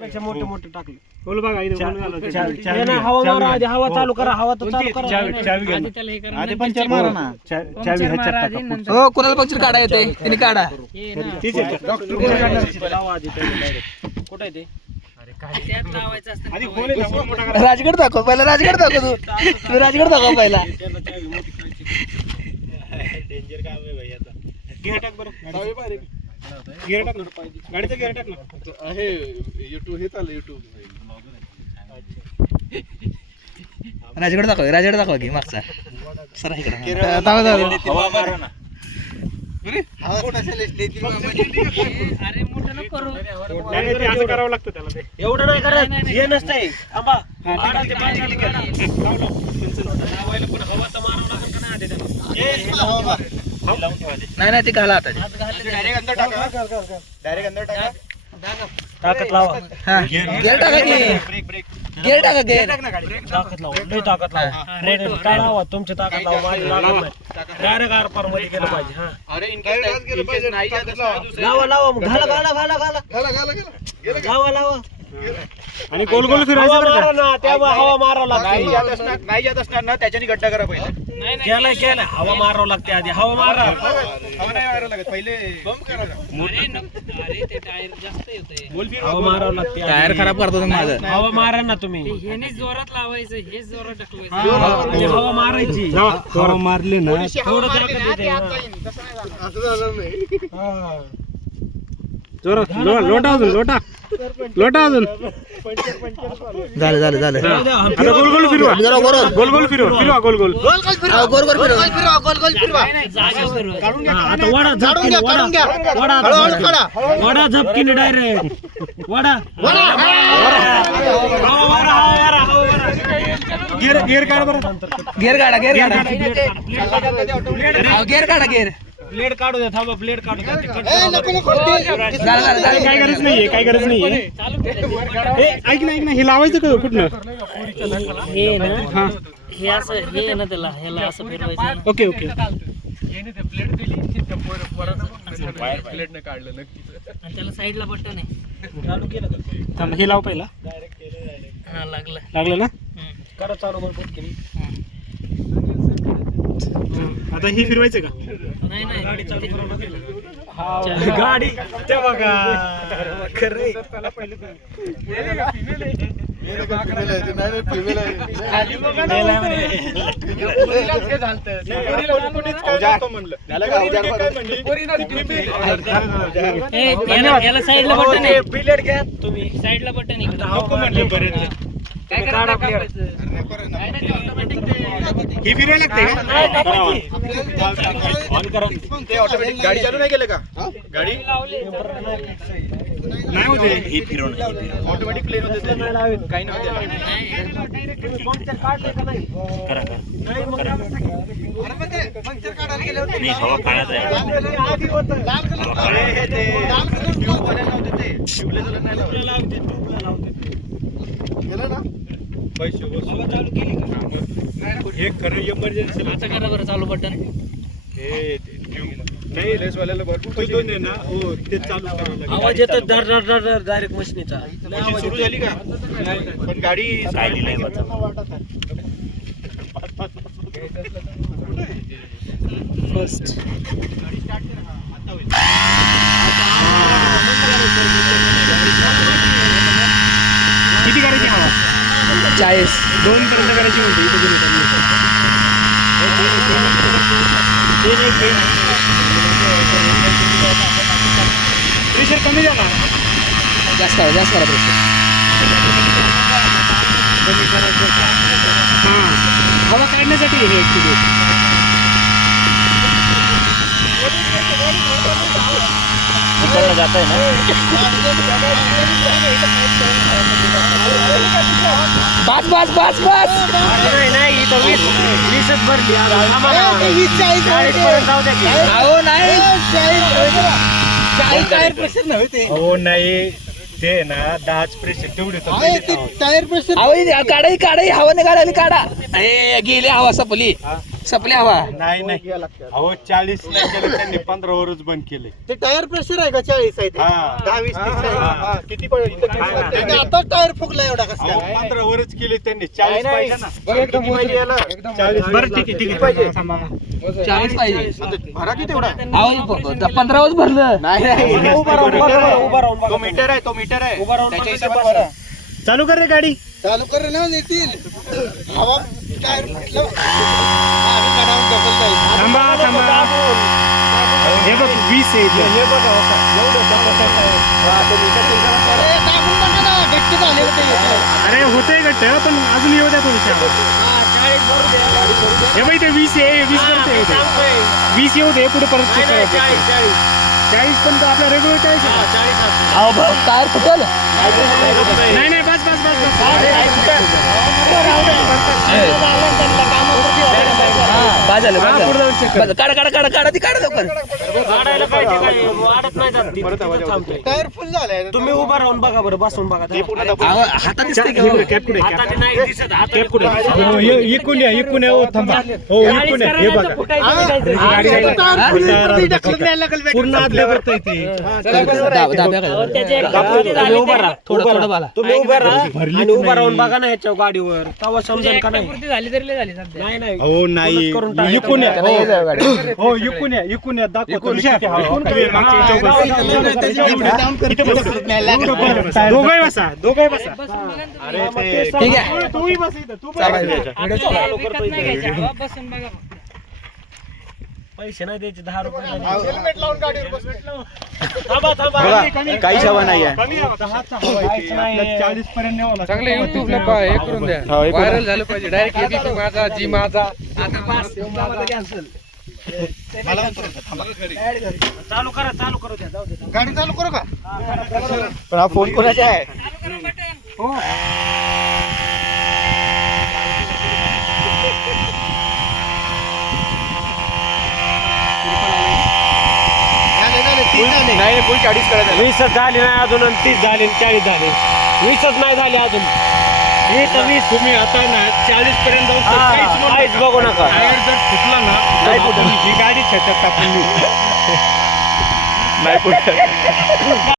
पेक्षा मोठे मोठे टाकले. बोल बघा इथे बोल घाला. हवा मारा आधी, हवा चालू करा, हवा तर चालू करा. चावी घ्या ना. आधी पंचर मारा ना. चावी ह्याच्यात टाका. हो कुणाला पंक्चर काढा येते त्यांनी काढा. तीच आहे का? लावा आधी direct. कुठं आहे ते? आधी खोल आहे ना, मोठा करा. राजगड दाखव पहिला, राजगड दाखव तू राजगड दाखव पहिला. डेंजर काम आहे भाई आता. गिअर टाक बरं. गिअर टाक ना. गाडीचं गिअर टाक ना. हे YouTube हे चाललं YouTube. राजगड दाखव की मागचा सर इकडे. हवा मारा ना. अरे मोठं नको करू. नाही, ते असं करावं लागतं त्याला ते. एवढं नाही करत, हे नसतंय. थांबा. लाव, लाव. लावायला पण हवा तर मारावं लागेल का नाही आधी त्याला? लावून ठेवा ते. नाही ते घाला आता. डायरेक्ट अंदर टाका. डायरेक्ट अंदर टाका. ताकद लावा. हा गिअर टाका की. Brake brake. गिअर टाका गिअर. ताकद लावा, लई ताकद लावा. रेड काय लावा, तुमची ताकद लावा, माझी लागत नाही. डायरेक्ट आरपार मध्ये गेलं पाहिजे. हा अरे इनकेस नाही जात असला लावा लावा, मग घाला घाला घाला घाला लावा लावा. आणि गोल गोल फिरायचं हवा बरं मारा का? ना, त्यामुळे हवा मारावं लागते. नाही जात असणार ना त्याच्याने गड्डा करा पहिले. केलं हवा मारावं लागते आधी. हवा मारा. हवा नाही मारायला लागत पहिले बंप करा. अरे ते टायर जास्त येतंय. हवा मारावं लागते आधी. टायर खराब करतो तुम्ही माझं. हवा मारा ना तुम्ही. ह्याने जोरात लावायचं, हेच जोरात ढकलवायचं. आणि हवा मारायची. हवा मारली ना. थोडं ताकद येते. हा. असं झालं नाही. हा. जोरात लोटा अजून लोटा अजून. झालं जाऊ द्या, आता गोल गोल फिरवा. जरा वरून. गोल गोल फिरवा गोल गोल. गोल फिरवा. जागेवर फिरवायचं. हा, आता वडा झपकीने वडा झपकीने डायरेक्ट वडा. गिअर काढ बरं. गिअर काढा गिअर. ब्लेड काढू द्या, थांबा ब्लेड काढू द्या. काय गरज नाहीये, काय गरज नाहीये. ऐक ना हे लावायचं का कुठनं? हे ना, हे असं हे आहे ना, त्याला ह्याला असं फिरवायचं ना. Okay okay. आणि त्याला साईडला बटन आहे. चालू केलं का? थांब, हे लाव पहिला. हा लागलं. लागलं ना? करा चालू बरं पटकन. आता हे फिरवायचं का? नाही नाही गाडी चालू करावं लागेल. गाडी ते बघा खरंय. याला साईडला बटन आहे. ब्लेड घ्या तुम्ही. साईडला बटन आहे. नको म्हणले बरेच. काय काढा करायचं? हे फिरायला लागते का? ऑन करा. ते ऑटोमॅटिक गाडी चालू नाही केलं का? गाडी नाही होते. हे फिरवणं ऑटोमॅटिक प्लेन होते ते. काही नव्हते. तुम्ही पंक्चर काढले का नाही? नाही, मग आधी होतं. अरे ते ट्यूब बनायला होते ते. ट्यूबलेस नाही लावले. तुला लावते, तुला लावते. गेलं ना? पैसे हवा चालू केली का? हे खरं इमर्जन्सी. आता करा बरं चालू बटन. हे ट्यूब नाही लेसवाल्याला भरपूर पैसे दोन आहे ना, हो ते चालू करावं लागेल. आवाज येतो धर धर धर धर डायरेक्ट मशीनीचा. मशीन सुरू झाली का? पण गाडी साईडली नाही गेली. फर्स्ट किती करायची हवा? 40. 2 पर्यंत करायची म्हणते इथे कोणी चालली. प्रेशर कमी झाला. जास्त करा प्रेशर. हां, हवा काढण्यासाठी हे ऍक्च्युली. जात आहे ना. बस नाही इथं 20च भरली. अहो नाही टायर प्रेशर नव्हते. हो नाही, ते ना 10 प्रेशर तेवढे टायर प्रेशर. काढा हवाने काढा. गेली हवा सपली. सपली हवा. नाही नाही अहो 40 नाही केले त्यांनी 15 वरच बंद केले. ते टायर प्रेशर आहे का 40 आहे ते? हा. 10-20 हा. किती आता टायर फुगला एवढा कसं अहो, काय? 15 वरच केले त्यांनी 40 पाहिजे ना. किती पाहिजे याला? 40 बरं ठीक आहे ठीक आहे पाहिजे? 40 पाहिजे. भरा किती एवढा? अहो 15 वच भरलं. नाही उभा राहून बघा, उभा राहून तो बघा. मीटर आहे, तो मीटर आहे. उभा राहून त्याच्या बघा, हिशोबाने भरा. चालू कर रे गाडी. चालू कर ना नेतील हवा टायर फुटलं. आम्ही काढावून ढकलता येईल. थांबा थांबा. हे बघ 20 आहे इथलं. हे बघा हो का. एवढं जबरदस्त आहे. अरे, टाकून टाका ना, गच्च झाले होते इथे. अरे होतंय गट्ट पण अजून येऊ द्या थोडीशी. हे बाई ते 20 आहे 20 करते 20 येऊ दे पुढे परत चेक करायचं. 40 पण तो आपला रेग्युलर 40 आहे. अहो भाऊ टायर फुटल. नाही नाही बस बस बस बस. बाद झालं हा, पुढे जाऊन check कर. काढा ती काढा लवकर. काढायला पाहिजे काय वाढत नाही जात ती. तिथं थांबतोय. टायर फुल झालाय. तुम्ही उभा राहून बघा बरं बसून बघा. अहो, हातात दिसते का हो? हाताने नाही दिसत हाताने इकून या थांबा. हो इकून या हे बघा. पूर्ण आदल्या करता दाब्या उभा राहा थोडं बाला. तुम्ही उभा राहा आणि उभा राहून बघा ना ह्याच्या गाडीवर तेव्हा समजेल का नाही. झाली तरी झाली सध्या. नाही नाही हो नाही करून टाका. इकून या नाही जाऊ गाडी. हो इकून या दाखवा तुम्ही किती हवा. दोघंही बसा अरे ते ठीक आहे. तूही बस इथं तू बस. चालू करतो विकत नाही इथे. घ्यायच्या. हवा बसून बघा. पैसे नाही द्यायचे 10 रुपये हेल्मेट लावून गाडीवर बस. थांबा थांबा. काहीच हवा नाही आहे. कमी हवा, 10चा हवा आहे ते. आपल्याला 40 पर्यंत न्यावं लागतं. चांगलं युट्यूबला हे करून द्या. व्हायरल झालं पाहिजे. डायरेक्ट एबीपी माझा जी माझा. चालू करा द्या जाऊ दे. गाडी चालू करू का? पण हा फोन कोणाचा आहे? झाले, 3 झाले. नाही फुल 40 करायचं. 20 झाली नाही अजून आणि 30 झाली आणि 40 झाली. 20च नाही झाली अजून. हे तर 20 तुम्ही आता ना 40 पर्यंत जाऊ शकता. काहीच म्हणू काहीच नका. बघू नका. टायर जर फुटला ना नाही तर फुटत. ही गाडी छेचत टाकून नाही फुटत.